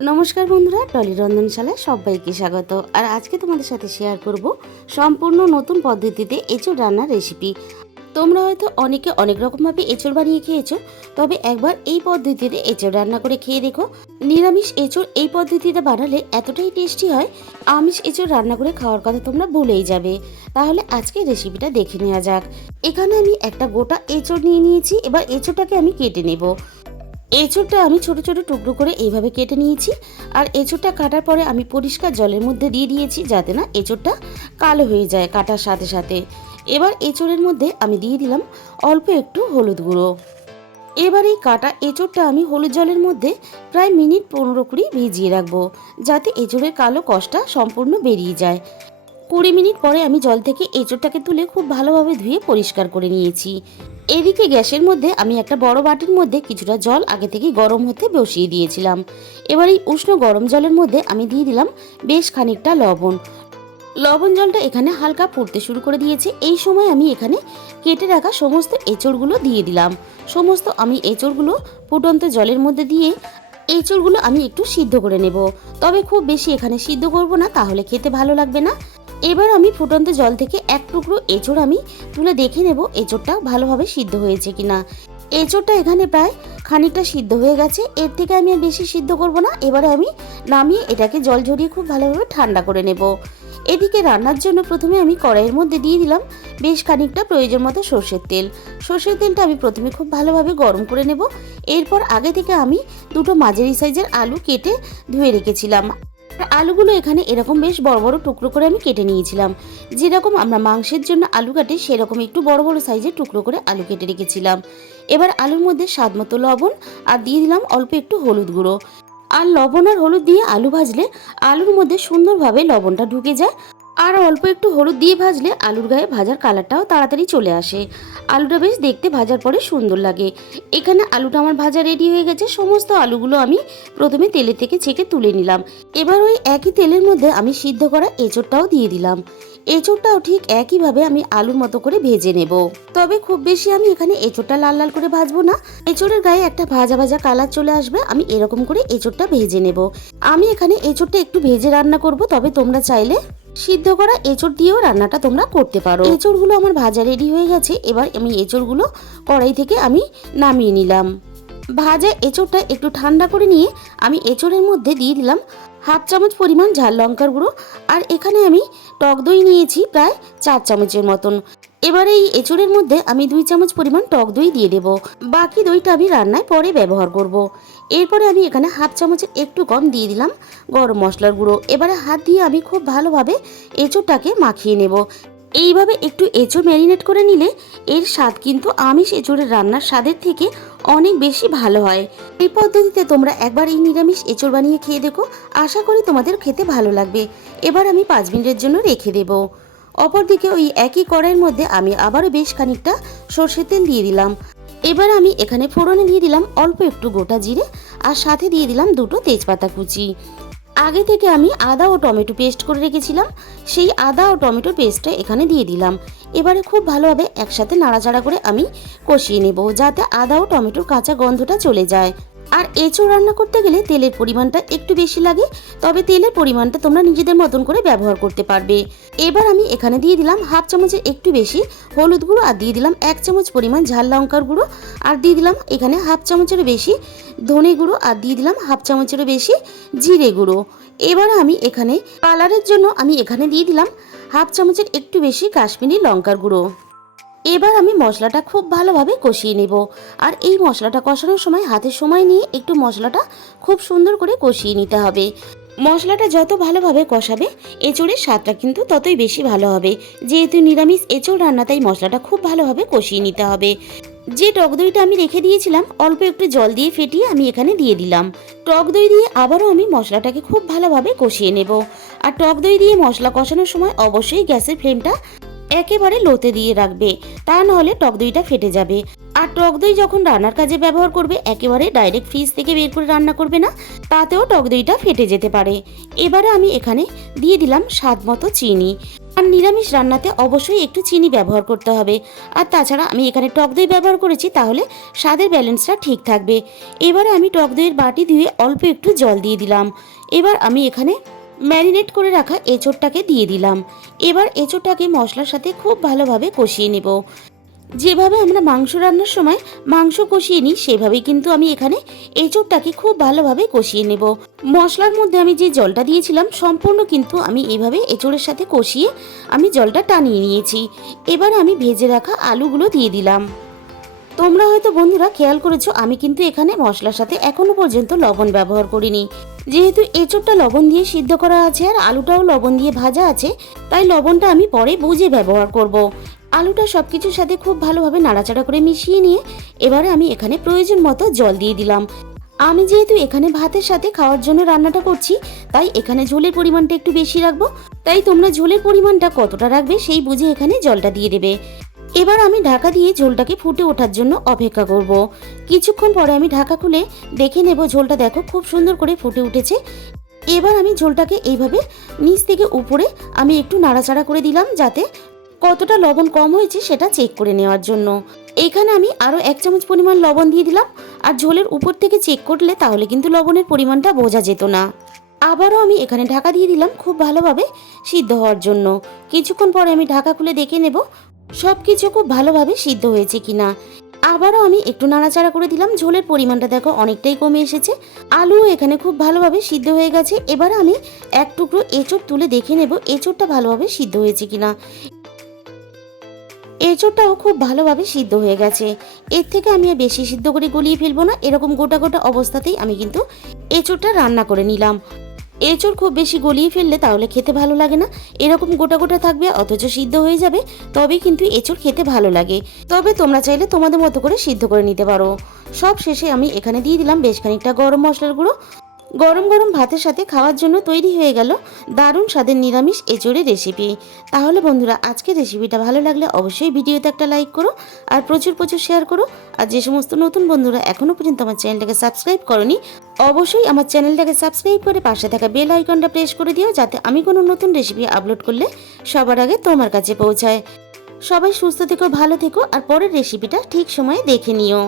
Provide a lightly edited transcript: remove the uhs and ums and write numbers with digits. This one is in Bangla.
নমস্কার বন্ধুরা, টলি রন্ধনশালায় সবাইকে স্বাগত। আর আজকে তোমাদের সাথে শেয়ার করব সম্পূর্ণ নতুন পদ্ধতিতে এঁচোড় রান্নার রেসিপি। তোমরা হয়তো অনেকে অনেক রকমভাবে এঁচোড় বানিয়ে খেয়েছো, তবে একবার এই পদ্ধতিতে এঁচোড় রান্না করে খেয়ে দেখো। নিরামিষ এঁচোড় এই পদ্ধতিতে বানালে এতটাই টেস্টি হয়, আমিষ এঁচোড় রান্না করে খাওয়ার কথা তোমরা ভুলেই যাবে। তাহলে আজকে রেসিপিটা দেখে নেওয়া যাক। এখানে আমি একটা গোটা এঁচোড় নিয়ে নিয়েছি। এবার এঁচোড়টাকে আমি কেটে নেব। এঁচোড়টা আমি ছোট ছোট টুকরো করে এইভাবে কেটে নিয়েছি। আর এঁচোড়টা কাটার পরে আমি পরিষ্কার জলের মধ্যে দিয়ে দিয়েছি, যাতে না এঁচোড়টা কালো হয়ে যায় কাটার সাথে সাথে। এবার এঁচোড়ের মধ্যে আমি দিয়ে দিলাম অল্প একটু হলুদ গুঁড়ো। এবার এই কাটা এঁচোড়টা আমি হলুদ জলের মধ্যে প্রায় মিনিট 15-20 ভিজিয়ে রাখবো, যাতে এঁচোড়ের কালো কষটা সম্পূর্ণ বেরিয়ে যায়। 20 মিনিট পরে আমি জল থেকে এঁচোড়টাকে তুলে খুব ভালোভাবে ধুয়ে পরিষ্কার করে নিয়েছি। এদিকে গ্যাসের মধ্যে আমি একটা বড় বাটির মধ্যে কিছুটা জল আগে থেকে গরম হতে বসিয়ে দিয়েছিলাম। এবার এই উষ্ণ গরম জলের মধ্যে আমি দিয়ে দিলাম বেশ খানিকটা লবণ। লবণ জলটা এখানে হালকা ফুটতে শুরু করে দিয়েছে। এই সময় আমি এখানে কেটে রাখা সমস্ত এঁচোড়গুলো দিয়ে দিলাম। সমস্ত আমি এঁচোড়গুলো ফুটন্ত জলের মধ্যে দিয়ে এঁচোড়গুলো আমি একটু সিদ্ধ করে নেব। তবে খুব বেশি এখানে সিদ্ধ করব না, তাহলে খেতে ভালো লাগবে না। এবার আমি ফুটন্ত জল থেকে এক টুকরো এঁচোড় আমি তুলে দেখে নেব এঁচোড়টা ভালোভাবে সিদ্ধ হয়েছে কিনা। এঁচোড়টা এখানে প্রায় খানিকটা সিদ্ধ হয়ে গেছে। এর থেকে আমি আর বেশি সিদ্ধ করব না। এবারে আমি নামিয়ে এটাকে জল ঝরিয়ে খুব ভালোভাবে ঠান্ডা করে নেব। এদিকে রান্নার জন্য প্রথমে আমি কড়াইয়ের মধ্যে দিয়ে দিলাম বেশ খানিকটা প্রয়োজন মতো সর্ষের তেল। সর্ষের তেলটা আমি প্রথমে খুব ভালোভাবে গরম করে নেব। এরপর আগে থেকে আমি দুটো মাঝারি সাইজের আলু কেটে ধুয়ে রেখেছিলাম। আলুগুলো এখানে এরকম বেশ বড় বড় টুকরো করে আমি কেটে নিয়েছিলাম। যেরকম আমরা মাংসের জন্য আলু কাটি, সেরকম একটু বড় বড় সাইজের টুকরো করে আলু কেটে রেখেছিলাম। এবার আলুর মধ্যে স্বাদ মতো লবণ আর দিয়ে দিলাম অল্প একটু হলুদ গুঁড়ো। আর লবণ আর হলুদ দিয়ে আলু ভাজলে আলুর মধ্যে সুন্দরভাবে লবণটা ঢুকে যায়। আর অল্প একটু হলুদ দিয়ে ভাজলে আলুর গায়ে ভাজার কালারটাও তাড়াতাড়ি চলে আসে। আলুটা বেশ দেখতে ভাজার পরে সুন্দর লাগে। এখানে আলুটা আমার ভাজা রেডি হয়ে গেছে। সমস্ত আলুগুলো আমি প্রথমে তেলের থেকে ছেঁকে তুলে নিলাম। এবার ওই একই তেলের মধ্যে আমি সিদ্ধ করা এঁচোড়টাও দিয়ে দিলাম। এঁচোড়টাও ঠিক একইভাবে আমি আলুর মতো করে ভেজে নেব। তবে খুব বেশি আমি এখানে এঁচোড়টা লাল লাল করে ভাজবো না। এঁচোড়ের গায়ে একটা ভাজা ভাজা কালার চলে আসবে, আমি এরকম করে এঁচোড়টা ভেজে নেব। আমি এখানে এঁচোড়টা একটু ভেজে রান্না করব, তবে তোমরা চাইলে সিদ্ধ করা এঁচোড় দিয়েও রান্নাটা তোমরা করতে পারো। এঁচোড়গুলো আমার ভাজা রেডি হয়ে গেছে। এবার আমি এঁচোড়গুলো কড়াই থেকে আমি নামিয়ে নিলাম। ভাজা এঁচোড়টা একটু ঠান্ডা করে নিয়ে আমি এঁচোড়ের মধ্যে দিয়ে দিলাম হাফ চামচ পরিমাণ ঝাল লঙ্কার গুঁড়ো। আর এখানে আমি টক দই নিয়েছি প্রায় 4 চামচের মতন। এবারে এই এঁচোড়ের মধ্যে আমি 2 চামচ পরিমাণ টক দই দিয়ে দেব। বাকি দইটা আমি রান্নায় পরে ব্যবহার করব। এরপরে আমি এখানে হাফ চামচের একটু কম দিয়ে দিলাম গরম মশলার গুঁড়ো। এবারে হাত দিয়ে আমি খুব ভালোভাবে এঁচোড়টাকে মাখিয়ে নেব। এইভাবে একটু এঁচোড় ম্যারিনেট করে নিলে এর স্বাদ কিন্তু আমিষ এঁচোড়ের রান্নার স্বাদের থেকে অনেক বেশি ভালো হয়। এই পদ্ধতিতে তোমরা একবার এই নিরামিষ এঁচোড় বানিয়ে খেয়ে দেখো, আশা করি তোমাদের খেতে ভালো লাগবে। এবার আমি 5 মিনিটের জন্য রেখে দেব। অপরদিকে ওই একই কড়াইয়ের মধ্যে আমি আবারও বেশ খানিকটা সর্ষের তেল দিয়ে দিলাম। এবার আমি এখানে ফোড়নে দিয়ে দিলাম অল্প একটু গোটা জিরে, আর সাথে দিয়ে দিলাম দুটো তেজপাতা কুচি। আগে থেকে আমি আদা ও টমেটো পেস্ট করে রেখেছিলাম, সেই আদা ও টমেটো পেস্টটা এখানে দিয়ে দিলাম। এবারে খুব ভালোভাবে একসাথে নাড়াচাড়া করে আমি কষিয়ে নেব, যাতে আদা ও টমেটোর কাঁচা গন্ধটা চলে যায়। আর এঁচোড় রান্না করতে গেলে তেলের পরিমাণটা একটু বেশি লাগে, তবে তেলের পরিমাণটা তোমরা নিজেদের মতন করে ব্যবহার করতে পারবে। এবার আমি এখানে দিয়ে দিলাম হাফ চামচের একটু বেশি হলুদ গুঁড়ো, আর দিয়ে দিলাম 1 চামচ পরিমাণ ঝাল লঙ্কার গুঁড়ো, আর দিয়ে দিলাম এখানে হাফ চামচেরও বেশি ধনে গুঁড়ো, আর দিয়ে দিলাম হাফ চামচেরও বেশি জিরে গুঁড়ো। এবার আমি এখানে কালারের জন্য আমি এখানে দিয়ে দিলাম হাফ চামচের একটু বেশি কাশ্মীরি লঙ্কার গুঁড়ো। এবার আমি মশলাটা খুব ভালোভাবে কষিয়ে নেব। আর এই মশলাটা কষানোর সময় হাতে সময় নিয়ে একটু মশলাটা খুব সুন্দর করে কষিয়ে নিতে হবে। মশলাটা যত ভালোভাবে কষাবে এঁচোড়ের স্বাদটা কিন্তু ততই বেশি ভালো হবে। যেহেতু নিরামিষ এঁচোড় রান্না, তাই মশলাটা খুব ভালোভাবে কষিয়ে নিতে হবে। যে টক দইটা আমি রেখে দিয়েছিলাম অল্প একটু জল দিয়ে ফেটিয়ে আমি এখানে দিয়ে দিলাম। টক দই দিয়ে আবারও আমি মশলাটাকে খুব ভালোভাবে কষিয়ে নেব। আর টক দই দিয়ে মশলা কষানোর সময় অবশ্যই গ্যাসের ফ্লেমটা একেবারে লোতে দিয়ে রাখবে, তা নাহলে টক দইটা ফেটে যাবে। আর টক দই যখন রান্নার কাজে ব্যবহার করবে একেবারে ডাইরেক্ট ফ্রিজ থেকে বের করে রান্না করবে না, তাতেও টক দইটা ফেটে যেতে পারে। এবারে আমি এখানে দিয়ে দিলাম স্বাদ মতো চিনি। আর নিরামিষ রান্নাতে অবশ্যই একটু চিনি ব্যবহার করতে হবে। আর তাছাড়া আমি এখানে টক দই ব্যবহার করেছি, তাহলে স্বাদের ব্যালেন্সটা ঠিক থাকবে। এবারে আমি টক দইয়ের বাটি ধুয়ে অল্প একটু জল দিয়ে দিলাম। এবার আমি এখানে ম্যারিনেট করে রাখা এঁচোড়টাকে দিয়ে দিলাম। এবার এঁচোড়টাকে মশলার সাথে খুব ভালোভাবে কষিয়ে নেব। যেভাবে আমরা মাংস রান্নার সময় মাংস কষিয়ে নিই, সেভাবেই কিন্তু আমি এখানে এঁচোড়টাকে খুব ভালোভাবে কষিয়ে নেব। মশলার মধ্যে আমি যে জলটা দিয়েছিলাম সম্পূর্ণ কিন্তু আমি এইভাবে এঁচোড়ের সাথে কষিয়ে আমি জলটা টানিয়ে নিয়েছি। এবার আমি ভেজে রাখা আলুগুলো দিয়ে দিলাম। তোমরা হয়তো বন্ধুরা খেয়াল করেছো, আমি কিন্তু এখানে মশলার সাথে এখনো পর্যন্ত লবণ ব্যবহার করিনি। যেহেতু এঁচোড়টা লবণ দিয়ে সিদ্ধ করা আছে আর আলুটাও লবণ দিয়ে ভাজা আছে, তাই লবণটা আমি পরে বুঝে ব্যবহার করব। আলুটা সব কিছুর সাথে খুব ভালোভাবে নাড়াচাড়া করে মিশিয়ে নিয়ে এবারে আমি এখানে প্রয়োজন মতো জল দিয়ে দিলাম। আমি যেহেতু এখানে ভাতের সাথে খাওয়ার জন্য রান্নাটা করছি, তাই এখানে ঝোলের পরিমাণটা একটু বেশি রাখবো। তাই তোমরা ঝোলের পরিমাণটা কতটা রাখবে সেই বুঝে এখানে জলটা দিয়ে দেবে। এবার আমি ঢাকা দিয়ে ঝোলটাকে ফুটে ওঠার জন্য অপেক্ষা করব। কিছুক্ষণ পরে আমি ঢাকা খুলে দেখে নেব, ঝোলটা দেখো খুব সুন্দর করে ফুটে উঠেছে। এবার আমি ঝোলটাকে এইভাবে নিচ থেকে উপরে আমি একটু নাড়াচাড়া করে দিলাম, যাতে কতটা লবণ কম হয়েছে সেটা চেক করে নেওয়ার জন্য। এখানে আমি আরও 1 চামচ পরিমাণ লবণ দিয়ে দিলাম। আর ঝোলের উপর থেকে চেক করলে তাহলে কিন্তু লবণের পরিমাণটা বোঝা যেত না। আবারও আমি এখানে ঢাকা দিয়ে দিলাম খুব ভালোভাবে সিদ্ধ হওয়ার জন্য। কিছুক্ষণ পরে আমি ঢাকা খুলে দেখে নেব সব কিছু খুব ভালোভাবে সিদ্ধ হয়েছে কিনা। আবারও আমি একটু নাড়াচাড়া করে দিলাম। ঝোলের পরিমাণটা দেখো অনেকটাই কমে এসেছে। আলুও এখানে খুব ভালোভাবে সিদ্ধ হয়ে গেছে। এবার আমি এক টুকরো এঁচোড় তুলে দেখে নেব এঁচোড়টা ভালোভাবে সিদ্ধ হয়েছে কিনা। এঁচোড়টাও খুব ভালোভাবে সিদ্ধ হয়ে গেছে। এর থেকে আমি আর বেশি সিদ্ধ করে গলিয়ে ফেলবো না। এরকম গোটা গোটা অবস্থাতেই আমি কিন্তু এঁচোড়টা রান্না করে নিলাম। এঁচোড় খুব বেশি গলিয়ে ফেললে তাহলে খেতে ভালো লাগে না। এরকম গোটা গোটা থাকবে অথচ সিদ্ধ হয়ে যাবে, তবেই কিন্তু এঁচোড় খেতে ভালো লাগে। তবে তোমরা চাইলে তোমাদের মতো করে সিদ্ধ করে নিতে পারো। সব শেষে আমি এখানে দিয়ে দিলাম বেশ খানিকটা গরম মশলার গুঁড়ো। গরম গরম ভাতের সাথে খাওয়ার জন্য তৈরি হয়ে গেল দারুণ স্বাদের নিরামিষ এঁচোড়ের রেসিপি। তাহলে বন্ধুরা আজকের রেসিপিটা ভালো লাগলে অবশ্যই ভিডিওতে একটা লাইক করো আর প্রচুর প্রচুর শেয়ার করো। আর যে সমস্ত নতুন বন্ধুরা এখনও পর্যন্ত আমার চ্যানেলটাকে সাবস্ক্রাইব করনি, অবশ্যই আমার চ্যানেলটাকে সাবস্ক্রাইব করে পাশে থাকা বেল আইকনটা প্রেস করে দিও, যাতে আমি কোনো নতুন রেসিপি আপলোড করলে সবার আগে তোমার কাছে পৌঁছায়। সবাই সুস্থ থেকো, ভালো থেকো আর পরের রেসিপিটা ঠিক সময়ে দেখে নিও।